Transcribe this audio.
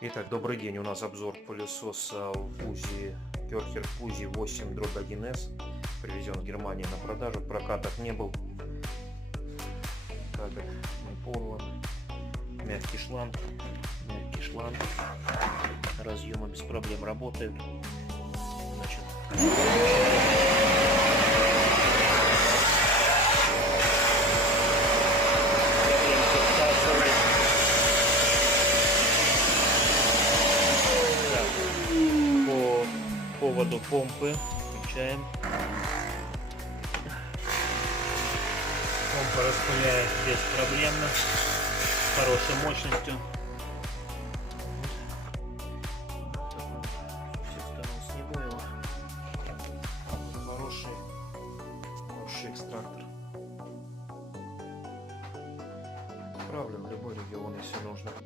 Итак, добрый день. У нас обзор пылесоса Fuzi Керхер Fuzi 8/1S. Привезен в Германии на продажу. В прокатах не был. Кабель не порван. Мягкий шланг. Мягкий шланг. Разъемы без проблем работают. Значит, по поводу помпы включаем. Помпа распыляет беспроблемно, с хорошей мощностью. Всех сторон сниму его. Хороший экстрактор. Отправлю в любой регион, если нужно.